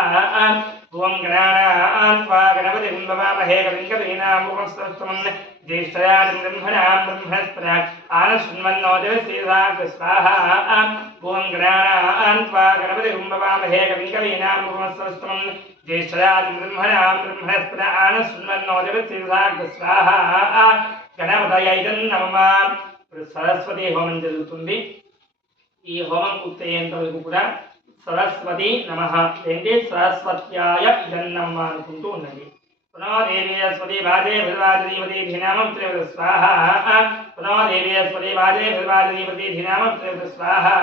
ओम गणानां त्वा गणपतिं भवामहे कविं कवीनामुपस्रवस्त्वं ज्येष्ठराजं ब्रह्मणां ब्रह्मणस्पदा आनशृण्वन्नोतिभिस्सेदसाग्र स्वाहा. ओम गणानां त्वा गणपतिं भवामहे कविं कवीनामुपस्रवस्त्वं ज्येष्ठराजं ब्रह्मणां ब्रह्मणस्पदा आनशृण्वन्नोतिभिस्सेदसाग्र स्वाहा. गणपतये नमः. सरस्वती होमం జరుగుతుంది. ఈ హోమం పూర్తయ్యేంత వరకు కూడా सरस्वती नमः ఏంటి సరస్వత్యాయ ఇదన్నమ్మ అనుకుంటూ ఉన్నది. पुनः देवी स्वती भाजे भिर्वाजनीपति धीनामं त्रिवृत स्वाहा. पुनः देवी स्वती भाजे भिर्वाजनीपति धीनामं त्रिवृत स्वाहा.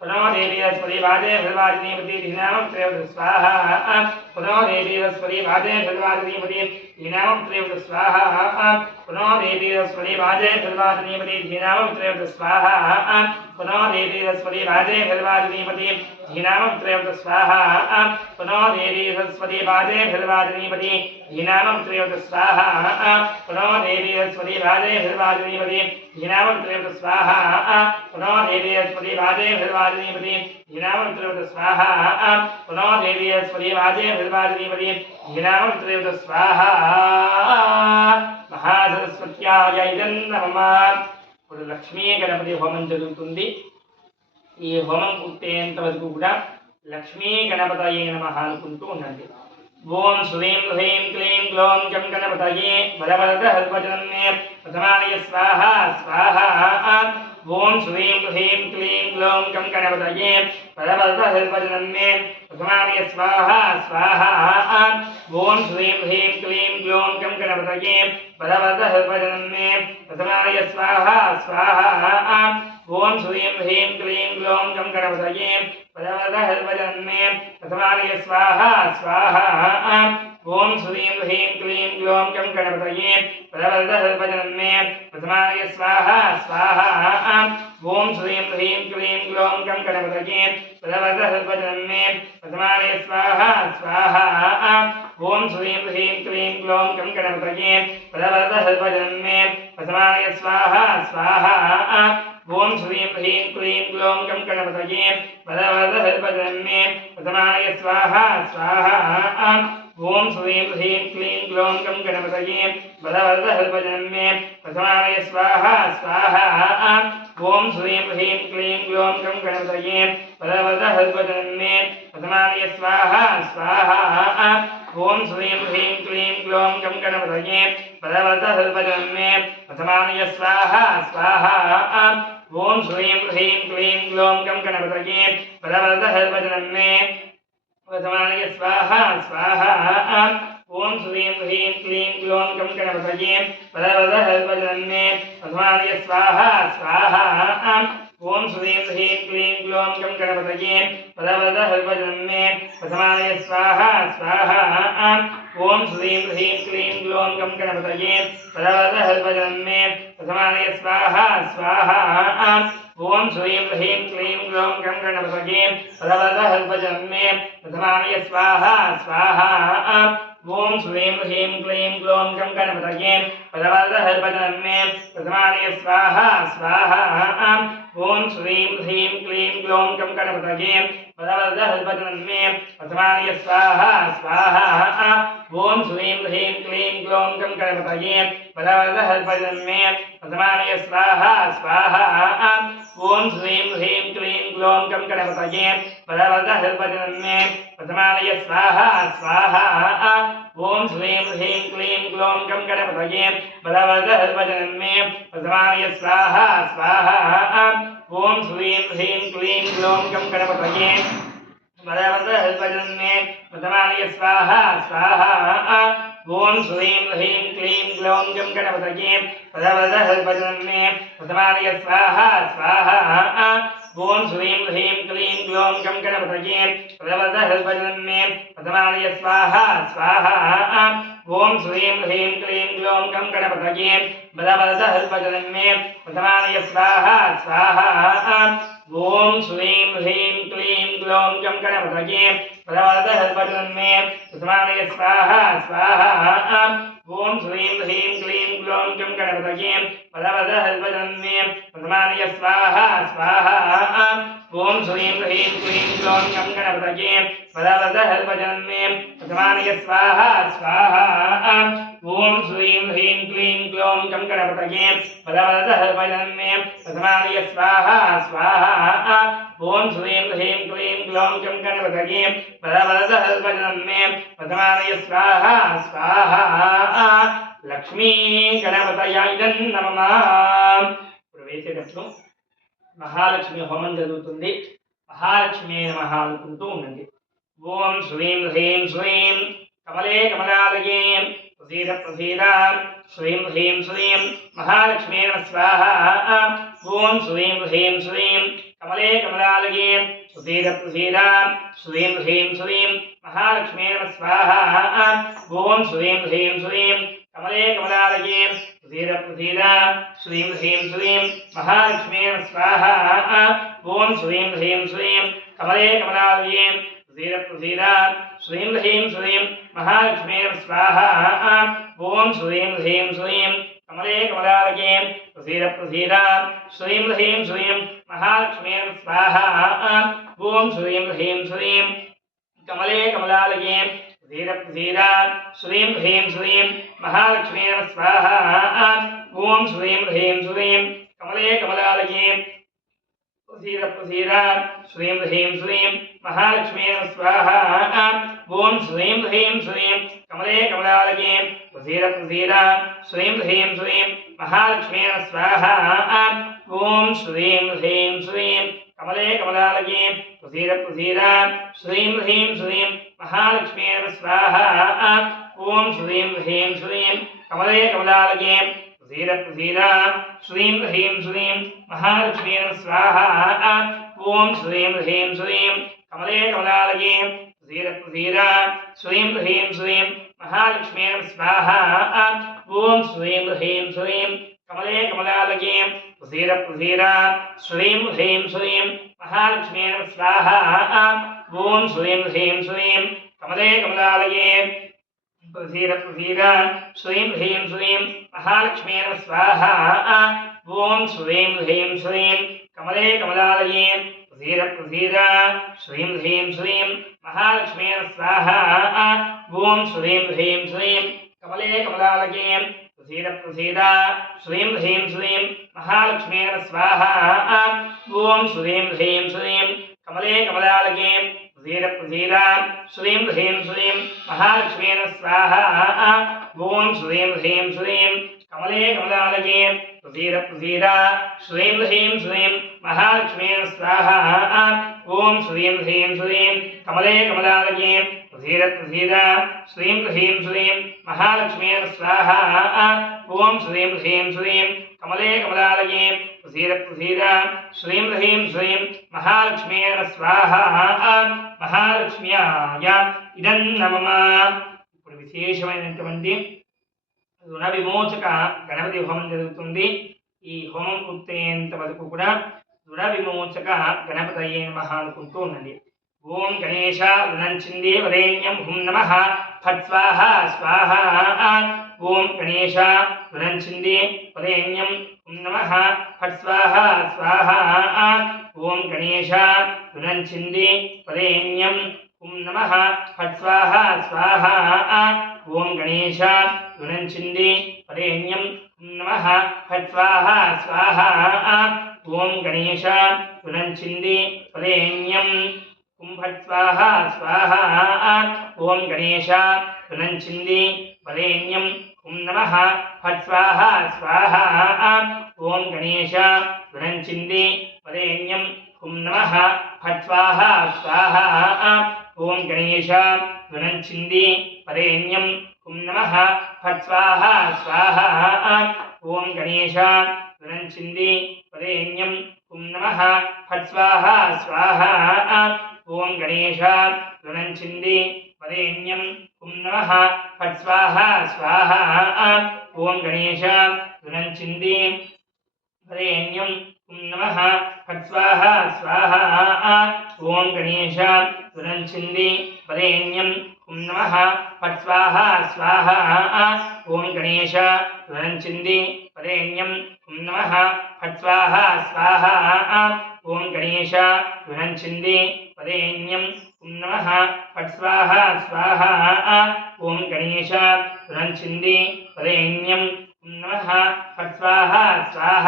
पुनः देवी स्वती भाजे भिर्वाजनीपति धीनामं त्रिवृत स्वाहा. पुनः देवी स्वती भाजे भिर्वाजनीपति धीनामं त्रिवृत स्वाहा. पुनः देवी स्वती भाजे भिर्वाजनीपति धीनामं त्रिवृत स्वाहा. पुनः देवी स्वती भाजे भिर्वाजनीपति धीनामं त्रिवृत स्वाहा. पुनः देवी स्वती भाजे भिर्वाजनीपति धीनामं त्रिवृत स्वाहा. पुनः देवी स्वती भाजे भिर्वाजनीपति धीनामं त्रिवृत स्वाहा. पुनः देवी स्वती भाजे भिर्वाजनीपति धीनामं त्रिवृत स्वाहा. पुनः देवी स्वती भाजे भिर्वाजनीपति धीनामं त्रिवृत स्वाहा. महासरस्वत्याय नमः. ఇప్పుడు లక్ష్మీ గణపతి హోమం జరుగుతుంది. ఈ హోమం పూర్తయ్యేంత వరకు కూడా లక్ష్మీ గణపతయే నమః అనుకుంటూ ఉండండి. ఓం శ్రీం హ్రీం క్లీం గ్లౌం గం గణపతయే బలవరదహస్వచనం మే ప్రథమానయ స్వాహా స్వాహా. ఓం శ్రీం హ్రీం క్లీం గ్లౌం గం గణపతయే బలవరదహస్వచనం మే ప్రథమానయ స్వాహా స్వాహా. ఓం శ్రీం హ్రీం క్లీం గ్లౌం గం గణపతయే బలవరదహస్వచనం మే ప్రథమానయ స్వాహా స్వాహా. ఓం శ్రీం హ్రీం క్లీం గ్లౌం గం గణపతయే బలవరదహస్వచనం మే ప్రథమానయ స్వాహా స్వాహా. ఓం శ్రీం హ్రీం క్లీం గ్లౌం గం గణపతయే బలవరదహస్వచనం మే ప్రథమానయ స్వాహా స్వాహా. ఓం శ్రీం హ్రీం క్లీం గ్లౌం గం గణపతయే బలవరదహస్వచనం మే ప్రథమానయ స్వాహా స్వాహా. ఓం శ్రీం హ్రీం క్లీం గ్లౌం గం గణపతయే బలవరదహస్వచనం మే ప్రథమానయ प्रथमाय स्वाहा स्वाहा ओम श्रीं ह्रीं क्लीं ग्लौं गं गणपतये बलवरदहल्पजन्मे प्रथमाय स्वाहा स्वाहा ओम श्रीं ह्रीं क्लीं ग्लौं गं गणपतये बलवरदहल्पजन्मे प्रथमाय स्वाहा स्वाहा ओम श्रीं ह्रीं क्लीं ग्लौं गं गणपतये बलवरदहल्पजन्मे प्रथमाय स्वाहा स्वाहा ओम श्रीं ह्रीं क्लीं ग्लौं गं गणपतये बलवरदहल्पजन्मे प्रथमाय स्वाहा स्वाहा ओम श्रीं ह्रीं क्लीं ग्लौं गं गणपतये बलवरदहल्पजन्मे प्रथमाय स्वाहा स्वाहा ओम श्रीं ह्रीं क्लीं ग्लौं गं गणपतये बलवरदहल्पजन्मे प्रथमाय स्वाहा स्वाहा ओम श्रीं ह्रीं क्लीं ग्लौं गं गणपतये बलवरदहल्पजन्मे प्रथमाय स्वाहा स्वाहा ओम श्रीं ह्रीं क्लीं ग्लौं गं गणपतये बलवरदहल्पजन्मे प्रथमाय स्वाहा स्वाहा ओम श्रीं ह्रीं क्लीं ग्लौं गं गणपतये बलवरदहल्पजन्मे प्रथमाय स्वाहा स्वाहा ओम श्रीं ह्रीं क्लीं ग्लौं गं गणपतये बलवरदहल्पजन्मे प्रथमाय स्वाहा स्वाहा ओम श्रीं ह्रीं क्लीं ग्लौं गं गणपतये बलवरदहल्पजन्मे प्रथमाय स्वाहा स्वाहा ओम श्रीं ह्रीं क्लीं ग्लौं गं गणपतये बलवरदहल्पजन्मे प्रथमाय स्वाहा स्वाहा ओम श्रीं ह्रीं क्लीं ग्लौं गं गणपतये बलवरदहल्पजन्मे प्रथमाय स्वाहा स्वाहा ओम श्रीं ह्रीं क्लीं ग्लौं गं गणपतये बलवरदहल्पजन्मे प्रथमाय स्वाहा स्वाहा ओम श्रीं ह्रीं क्लीं ग्लौं गं गणपतये बलवरदहल्पजन्मे प्रथमाय स्वाहा स्वाहा ओम श्रीं ह्रीं क्लीं ग्लौं गं गणपतये बलवरदहल्पजन्मे प्रथमाय स्वाहा स्वाहा ओम श्रीं ह्रीं क्लीं ग्लौं गं गणपतये बलवरदहल्पजन्मे प्रथमाय स्वाहा स्वाहा ओम श्रीं ह्रीं क्लीं ग्लौं गं गणपतये बलवरदहल्पजन्मे प्रथमाय स्वाहा स्वाहा ओम श्रीं ह्रीं क्लीं ग्लौं गं गणपतये बलवरदहल्पजन्मे प्रथमाय स्वाहा स्वाहा ओम श्रीं ह्रीं क्लीं ग्लौं गं गणपतये बलवरदहल्पजन्मे प्रथमाय स्वाहा स्वाहा ओम श्रीं ह्रीं क्लीं ग्लौं गं गणपतये बलवरदहल्पजन्मे प्रथमाय स्वाहा स्वाहा ओम श्रीं ह्रीं क्लीं ग्लौं गं गणपतये बलवरदहल्पजन्मे प्रथमाय स्वाहा स्वाहा लक्ष्मी गणपतयाय नमः ప్రవేశించడం మహాలక్ష్మి హోమం జరుగుతుంది మహాలక్ష్మి నమః అనుకుంటూ ఉండండి ఓం శ్రీం హ్రీం శ్రీం కమలే కమలాలయే ప్రసీద ప్రసీద శ్రీం హ్రీం శ్రీం మహాలక్ష్మి నమః స్వాహా ఓం శ్రీం హ్రీం శ్రీం కమలే కమలాలయే ప్రసీద ప్రసీద శ్రీం హ్రీం శ్రీం మహాలక్ష్మి నమః స్వాహా ఓం శ్రీం హ్రీం శ్రీం कमले कमलालये प्रसीद प्रसीद श्रीं ह्रीं श्रीं महालक्ष्मी स्वाहा ओम श्रीं ह्रीं श्रीं कमले कमलालये प्रसीद प्रसीद श्रीं ह्रीं श्रीं महालक्ष्मी स्वाहा ओम श्रीं ह्रीं श्रीं कमले कमलालये प्रसीद प्रसीद श्रीं ह्रीं श्रीं महालक्ष्मी स्वाहा ओम श्रीं ह्रीं श्रीं कमले कमलालये प्रसीद प्रसीद श्रीं ह्रीं श्रीं महालक्ष्मी स्वाहा ओम श्रीं ह्रीं श्रीं कमले कमलालये प्रसीद प्रसीद श्रीं ह्रीं श्रीं महालक्ष्मी स्वाहा ओम श्रीं ह्रीं श्रीं कमले कमलालये प्रसीद प्रसीद श्रीं ह्रीं श्रीं महालक्ष्मी स्वाहा ओम श्रीं ह्रीं श्रीं कमले कमलालये प्रसीद प्रसीद श्रीं ह्रीं श्रीं महालक्ष्मी स्वाहा ओम श्रीं ह्रीं श्रीं कमले कमलालये प्रसीद प्रसीद श्रीं ह्रीं श्रीं महालक्ष्मी स्वाहा ओम श्रीं ह्रीं श्रीं कमले कमलालये प्रसीद प्रसीद श्रीं ह्रीं श्रीं महालक्ष्मी स्वाहा ओम श्रीं ह्रीं श्रीं कमले कमलालये प्रसीद प्रसीद श्रीं ह्रीं श्रीं महालक्ष्मी स्वाहा ओम श्रीं ह्रीं श्रीं कमले कमलालये प्रसीद प्रसीद श्रीं ह्रीं श्रीं महालक्ष्मी स्वाहा ओम श्रीं ह्रीं श्रीं कमले कमलालये प्रसीद श्रीं ह्रीं श्रीं महालक्ष्मी स्वाहा ॐ श्रीं ह्रीं श्रीं कमले कमलालके प्रसीद श्रीं ह्रीं श्रीं महालक्ष्मी स्वाहा ॐ श्रीं ह्रीं श्रीं कमले कमलालके प्रसीद श्रीं ह्रीं श्रीं महालक्ष्मी स्वाहा ॐ श्रीं ह्रीं श्रीं कमले कमलालके प्रसीद श्रीं ह्रीं श्रीं महालक्ष्मी स्वाहा ॐ श्रीं ह्रीं श्रीं कमले कमलालके प्रसीद श्रीं ह्रीं श्रीं महालक्ष्मी स्वाहा ॐ श्रीं ह्रीं श्रीं कमले कमलालके प्रसीद श्रीं ह्रीं श्रीं महालक्ष्मी स्वाहा महालक्ष्म्याय इदं नमः। ఇప్పుడు విశేషమైనటువంటి రుణ విమోచక గణపతి హోమం జరుగుతుంది. ఈ హోమం పూర్తయ్యేంత వరకు కూడా రుణ విమోచక గణపతయే నమః అనుకుంటూ ఉండండి. ఓం గణేశ రుణంచిందే వరేణ్యం హుం నమః ఫట్ స్వాహ స్వాహ. ఓం గణేశ రుణంచిందే వరేణ్యం హుం నమః ఫట్ స్వాహ స్వాహ. ఓం గణేశ రుణంచిందే వరేణ్యం హుం నమః ఫట్ స్వాహ స్వాహ. ఓం గణేశ రుణంచిందే వరేణ్యం హుం నమః ఫట్ స్వాహ స్వాహ. ఓం గణేశ రుణంచిందే వరేణ్యం హుం ఫట్ స్వాహ స్వాహ. ఓం గణేశ రుణంచిందే వరేణ్యం హుం నమః ఫట్ స్వాహ స్వాహ. ఓం గణేశ రుణంచిందే వరేణ్యం హుం నమః ఫట్ స్వాహ స్వాహ. ఓం గణేశ రుణంచిందే వరేణ్యం హుం నమః ఫట్ స్వాహ స్వాహ. ఓం గణేశ రుణంచిందే వరేణ్యం హుం నమః ఫట్ స్వాహ స్వాహ. ఓం గణేశ రుణంచిందే వరేణ్యం హుం నమః ఫట్ స్వాహ స్వాహ. ఓం గణేశ రుణంచిందే వరేణ్యం హుం నమః ఫట్ స్వాహ స్వాహ. ఓం గణేశ రుణంచిందే వరేణ్యం హుం నమః ఫట్ స్వాహ స్వాహ. ఓం గణేశ రుణంచిందే వరేణ్యం హుం నమః ఫట్ స్వాహ స్వాహ. ఓం గణేశ రుణంచిందే వరేణ్యం హుం నమః ఫట్ స్వాహ స్వాహ. ఓం గణేశ రుణంచిందే వరేణ్యం హుం నమః ఫట్ స్వాహ స్వాహ.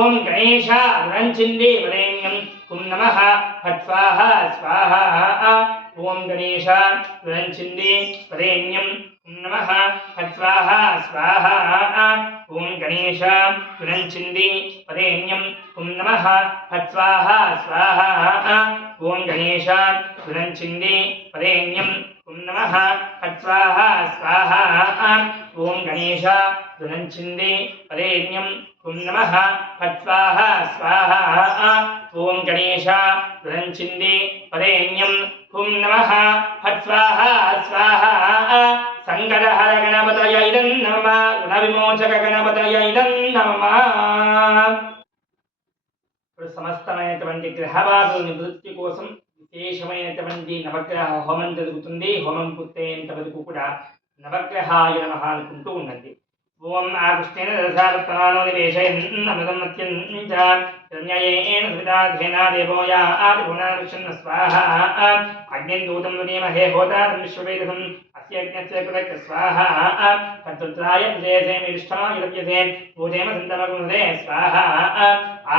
ఓం గణేశ రుణంచిందే వరేణ్యం హుం నమః ఫట్ స్వాహ స్వాహ. ఓం గణేశ రుణంచిందే వరేణ్యం హుం నమః ఫట్ స్వాహ స్వాహ. ఓం గణేశ రుణంచిందే వరేణ్యం హుం నమః ఫట్ స్వాహ స్వాహ. ఓం గణేశ రుణంచిందే వరేణ్యం హుం నమః ఫట్ స్వాహ స్వాహ. ఓం గణేశ రుణంచిందే వరేణ్యం హుం నమః ఫట్ స్వాహ స్వాహ. ఓం గణేశ రుణంచిందే వరేణ్యం హుం నమః ఫట్ స్వాహ స్వాహ. సంకటహర గణపతయై నమః రుణ విమోచక గణపతయై నమః. సమస్తమైనటువంటి గ్రహబాధల నివృత్తి కోసం విశేషమైనటువంటి నవగ్రహ హోమం జరుగుతుంది. హోమం పూర్తయ్యేంత వరకు కూడా నవగ్రహాయ నమః అనుకుంటూ ఉండండి. ఓం ఆకృష్ణేన దశావత్తమానో నివేశయన్నమృతం మత్యంచ హిరణ్యయేన స్మితాధేన దేవోయా ఆదిభువనావిష్ణ స్వాహా. అగ్నిం దూతం దునీమహే హోతారం విశ్వవేదసం అస్య యజ్ఞస్య కృతజ్ఞ స్వాహా. తద్రుద్రాయ విజయసే నిష్ఠాయ లభ్యసే పూజేమ సంతమగుణదే స్వాహా.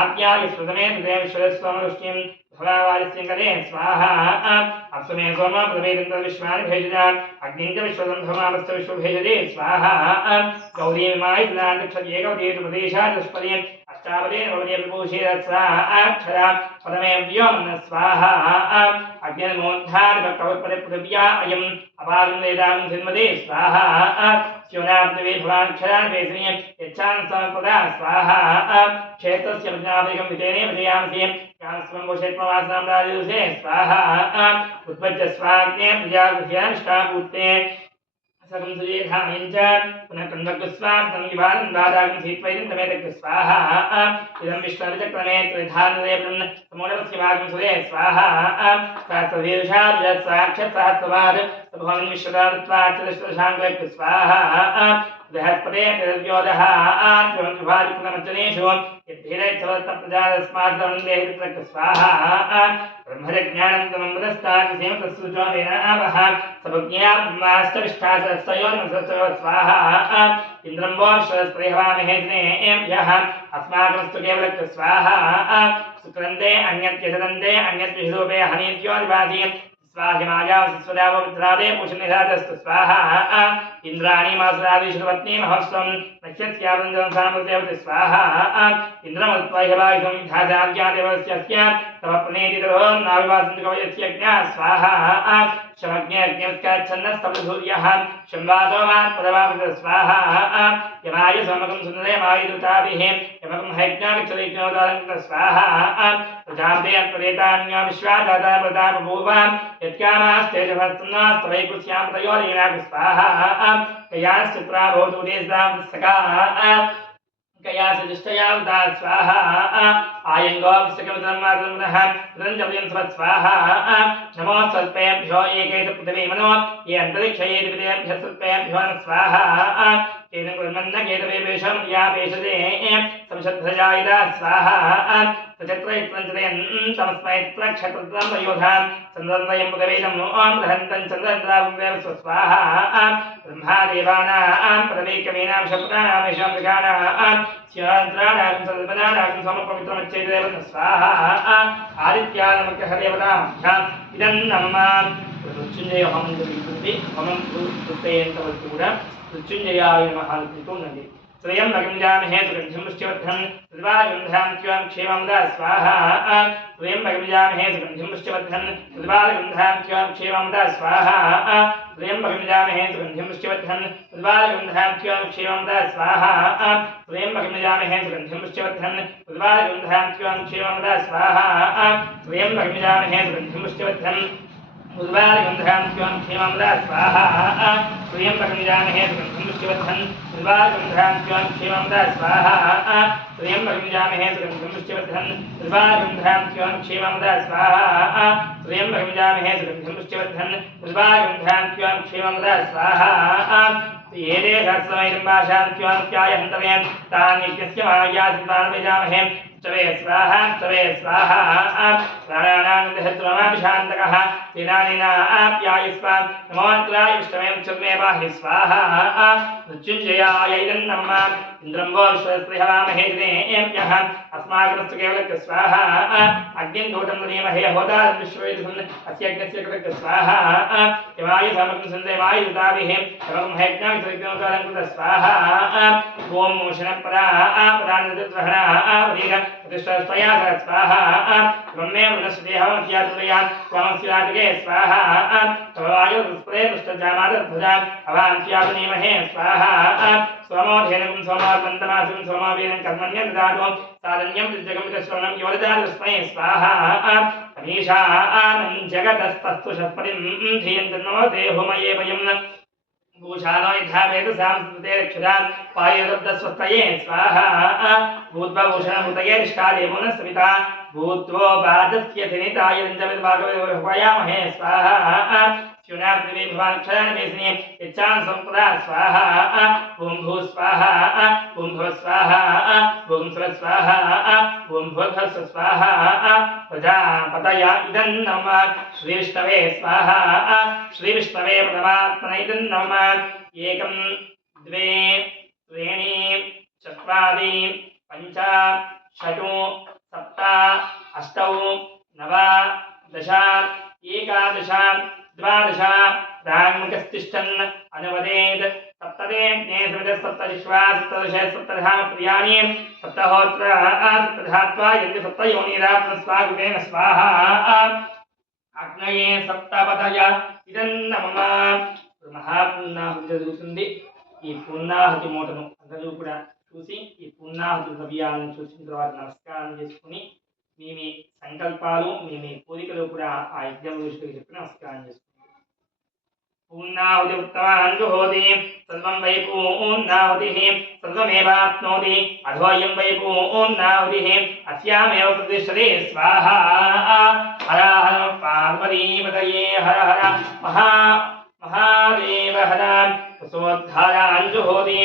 ఆప్యాయ స్మృతమే హృదయ విశ్వస్వామరుష్టిం భవావారిస్యం కదే స్వాహా. అప్సమే సోమ ప్రవేదంత విశ్వాని భేజద అగ్నించ విశ్వసంభమామస్త విశ్వభేజదే స్వాహా. గౌరీ విమాయ స్నాంతక్షేకవతీయ ప్రదేశాదుష్పదే అష్టాపదే నవదే విభూషేర స్వాహాక్షరా పదమే వ్యోమన స్వాహా. అగ్నిర్మోద్ధారిపదే పృథివ్యా అయం అపారం వేదాం ధన్మదే స్వాహా. శివనాబ్దవే భవాక్షరాన్ వేసనీయ యచ్చాన్ సమపదా స్వాహా. క్షేత్రస్య ప్రజ్ఞావేగం వితేనే విజయాంసి యామస్వం భూషేత్మవాసనాం రాజుసే స్వాహా. ఉత్పత్య స్వాగ్నే ప్రజాగృహ్యానిష్టాభూతే సగం సుజేధామయంచ పునః కన్వగ్స్వార్థం వివాదం దాదాగం సీత్వైదం తమేతక్ స్వాహా. ఇదం విష్ణుచక్రమే త్రిధానదే బ్రహ్మ సమూఢస్య భాగం సుదే స్వాహా. సహస్రదేశాద్ సాక్షాత్ సహస్రవాద్ భవన్ విశ్వదాత్వాక్షరశాంగక్ స్వాహా. बृहस्पते तिरव्योदः आत्मविभाजितमञ्चनेषु यद्धिरैच्छवत्तप्रजातस्माद्वन्दे स्वाहा ब्रह्मज्ञानं तममृतस्तात् तस्सुजोनेन आवह सबज्ञा ब्रह्माष्टविष्ठासहस्रयोर्मसहस्रयो स्वाहा इन्द्रं वो विश्वस्परिहवामहे दिनेभ्यः अस्माकमस्तु केवलस्य स्वाहा सुक्रन्दे अन्यत्यजदन्ते अन्यद्विषरूपे हनीत्योदिवासी स्वाहिमायावस्वदावो मित्रादे पुषनिधातस्तु स्वाहा इंद्राणी मासरादिश्रुवत्नी महस्वं नक्षत्स्यावृन्दं सामृतेवति स्वाहा इन्द्रमत्वाह्यवायुधं ध्यासाज्ञादेवस्य तव प्रणेतितरो नाविवासन्तकवयस्य ज्ञा स्वाहा शमज्ञज्ञस्काच्छन्नस्तमसूर्यः शम्वादो मात्पदवापस स्वाहा यमाय समकं सुन्दरे मायुदुताभिः यमकं हैज्ञागच्छदैज्ञोदारं स्वाहा प्रजापते अत्पदेतान्यो विश्वादाता प्रतापपूर्वां यत्कामास्तेजभस्तन्नास्तवैकुस्यां तयोरीनाक स्वाहा कयाश्चित्रा भवतु देशदां सकाः कयासजुष्टयावता स्वाहा आयङ्गोऽप्सकमितरमातरमुनः रञ्जपयं स्वाहा नमो सत्पेभ्यो एकैत पृथिवी मनो ये अन्तरिक्षयेभ्यः सत्पेभ्यो स्वाहा केन कुर्मन्न केतवेशं या पेशते संशद्धजायिता स्वाहा तचत्रयत्रञ्चनयन् तमस्मै तत्रक्षत्रं वयोधां चन्द्रन्दयं पृथिवीनं ॐ बृहन्तं चन्द्रन्द्रावुदेव स्वाहा ब्रह्मादेवानां पदवीकवीनां शब्दानामेषां मृगाणां स्यान्द्राणां सर्वदानां समपवित्रमच्चैदेव स्वाहा आदित्यानमग्रहदेवताभ्याम् इदं नमः मृत्युञ्जय होमं जరుగుతుంది होमं పూర్తయ్యేంతవరకు కూడా మృత్యుంజయాయ నమః అనుకుంటున్నది स्वयं भगवजामहे सुगन्धिं पुष्टिवर्धनं त्रिवारगन्धां त्वां क्षेमं दा स्वाहा स्वयं भगवजामहे सुगन्धिं पुष्टिवर्धनं त्रिवारगन्धां त्वां क्षेमं दा स्वाहा स्वयं भगवजामहे सुगन्धिं पुष्टिवर्धनं त्रिवारगन्धां त्वां क्षेमं दा स्वाहा स्वयं भगवजामहे सुगन्धिं पुष्टिवर्धनं त्रिवारगन्धां त्वां क्षेमं दा स्वाहा स्वयं भगवजामहे सुगन्धिं पुष्टिवर्धनं उद्वारगन्धां त्वां क्षेमं दा स्वाहा स्वयं भगवजामहे सुगन्धिं पुष्टिवर्धनं उद्वारगन्धां त्वां क्षेमं दा स्वाहा स्वयं भगवजामहे सुगन्धिं पुष्टिवर्धनं उद्वारगन्धां त्वां क्षेमं दा स्वाहा स्वयं भगवजामहे सुगन्धिं पुष्टिवर्धनं उद्वारगन्धां त्वां क्षेमं दा स्वाहा येदे सहस्रमैलं भाषां त्वां त्यायहन्तवेन् तान् नित्यस्य मायासिद्धानमेजामहे चवे स्वाहा प्राणानान्दहत्वमाभिशान्तकः तेनानिनाप्यायस्वान् नमोऽत्राय विष्णवे चर्मे बाहि स्वाहा मृत्युञ्जयाय इदं नमः इन्द्रं वो विश्वस्परिहवामहे दिनेभ्यः अस्माकमस्तु केवलस्य स्वाहा अग्निं दूतं ददीमहे होतारं विश्ववेदसन् अस्य यज्ञस्य कृतस्य स्वाहा यमाय समकं सन्दे वायुताभिः यमकं हैज्ञावितरिज्ञोतारं कृत स्वाहा ॐ मोषणपरा पदानन्दद्वहना पदीर प्रतिष्ठा स्वाहा ब्रह्मे वृदस्देहमत्यात्मयान् त्वमस्यातिके स्वाहा तवायुस्पदे पृष्ठजामादध्वजान् अवान्त्यावनीमहे स्वाहा सोमोधेनुं सोमार्पन्तमासं सोमावेनं कर्मण्यं ददातु सादन्यं जगमितश्रवणं योददातस्मै स्वाहा अमीशानं जगतस्तस्तु षट्पदिं धियन्तन्नमते होमये वयं भूषानो यथा वेदसां स्मृते रक्षितान् पायरब्धस्वस्तये स्वाहा भूत्वभूषणभूतये निष्कादेवो न सविता भूत्वो बाधस्य धनिताय रञ्जविद्भागवयामहे स्वाहा स्युनाद्रिवे भवानक्षराणवेसिने यच्चान् सम्पदा स्वाहा ॐ भू स्वाहा ॐ भव स्वाहा ॐ स्व स्वाहा ॐ भूर्भस्व स्वाहा प्रजापतय इदं नमः श्रीविष्णवे स्वाहा श्रीविष्णवे परमात्मने इदं नमः एकं द्वे त्रीणि चत्वारि पञ्च षट् सप्त अष्टौ नव दश एकादश द्वादश राङ्मुखस्तिष्ठन् अनुवदेत् सप्तदेज्ञे सप्तविश्वा सप्तदश सप्तधाम प्रियाणि सप्तहोत्र सप्तधात्वा यज्ञ सप्तयोनिरात्मस्वागुणेन स्वाहा अग्नये सप्तपदय इदं नमः మహాపూర్ణాహుతి జరుగుతుంది ఈ పూర్ణాహుతి మూటను అందరూ కూడా చూసి ఈ పూర్ణాహుతి ద్రవ్యాలను చూసిన తర్వాత నమస్కారం చేసుకుని మీ సంకల్పాలు మీ కోరికలు కూడా ఆ యజ్ఞం ఋషికి చెప్పి నమస్కారం చేసుకుని పూర్ణాహుతి ఉత్తమాన్ జుహోతి సర్వం వై పూర్ణాహుతిః సర్వమేవాప్నోతి అధోయం వై పూర్ణాహుతిః అస్యామేవ ప్రతిష్ఠతే స్వాహా హర హర పార్వతీపతయే హర హర महादेव हरां प्रसोद्धाराञ्जुहोति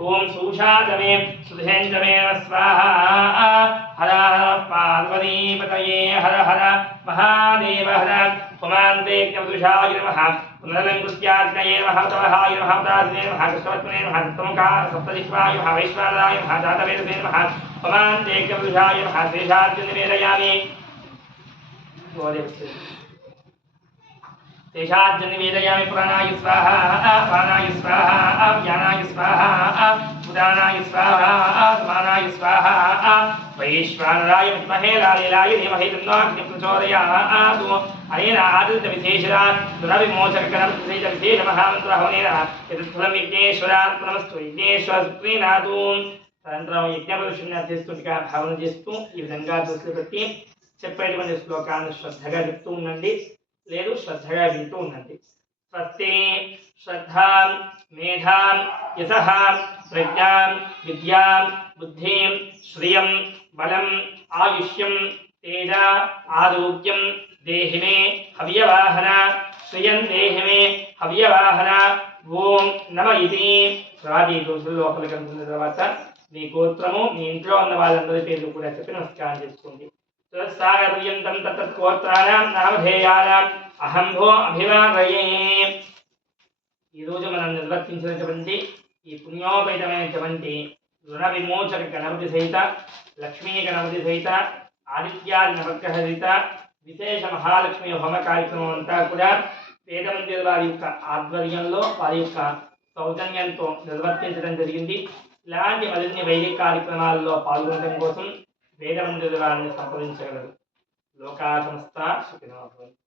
ॐ सूषादमे सुधेन्द्रमे स्वाहा हर हर पार्वतीपतये हर हर महादेव हर पुमान्तेक्यमदुषाय नमः पुनरलङ्कृत्याग्नये नमः तवहाय नमः दासिने नमः कृष्णवत्मने नमः सप्तमुखाय सप्तजिह्वाय नमः वैश्वानराय नमः जातवेदसे नमः पुमान्तेक्यमदुषाय नमः शेषार्जुन निवेदयामि तेषार्जुन निवेदयामि प्राणाय स्वाहा ज्ञानाय स्वाहा उदानाय स्वाहा समानाय स्वाहा वैश्वानराय विद्महे लालीलाय धीमहि तन्नो अग्निः प्रचोदयात् अनेन आदित्यविशेषरा दुरविमोचककरणविशेषमहामन्त्रहवनेन यतत्फलं विघ्नेश्वरात् नमस्तु विघ्नेश्वरप्रीणातु తదనంతరం యజ్ఞపరుషుని అధ్యస్తుడిగా భావన చేస్తూ ఈ విధంగా దృష్టిలో పెట్టి చెప్పేటువంటి శ్లోకాన్ని శ్రద్ధగా చెప్తూ ఉండండి, లేదు శ్రద్ధగా వింటూ ఉండండి. స్వస్తి శ్రద్ధాం మేధాం యశః ప్రజ్ఞాం విద్యాం బుద్ధిం శ్రియం బలం ఆయుష్యం తేజ ఆరోగ్యం దేహి మే హవ్యవాహన శ్రియం దేహి మే హవ్యవాహన ఓం నమ ఇది రాజీ రోజుల లోపల కలుగుతున్న తర్వాత మీ గోత్రము మీ ఇంట్లో ఉన్న వాళ్ళందరి పేర్లు కూడా చెప్పి నమస్కారం చేసుకోండి. సాగర్యంతం తత్ గోత్రానాం నామధేయానాం అహంభో అభివాదయే. ఈరోజు మనం నిర్వర్తించినటువంటి ఈ పుణ్యోపేతమైనటువంటి రుణ విమోచక గణపతి సహిత లక్ష్మీ గణపతి సహిత ఆదిత్యాది నవగ్రహ సహిత విశేష మహాలక్ష్మి హోమ కార్యక్రమం అంతా కూడా వేదమందిర వారి యొక్క ఆధ్వర్యంలో వారి యొక్క సౌజన్యంతో నిర్వర్తించడం జరిగింది. ఇలాంటి మరిన్ని వైదిక కార్యక్రమాల్లో పాల్గొనడం కోసం వేదమందిర వారిని సంప్రదించగలరు. లోకా సంస్థ సుఖినో భవంతు.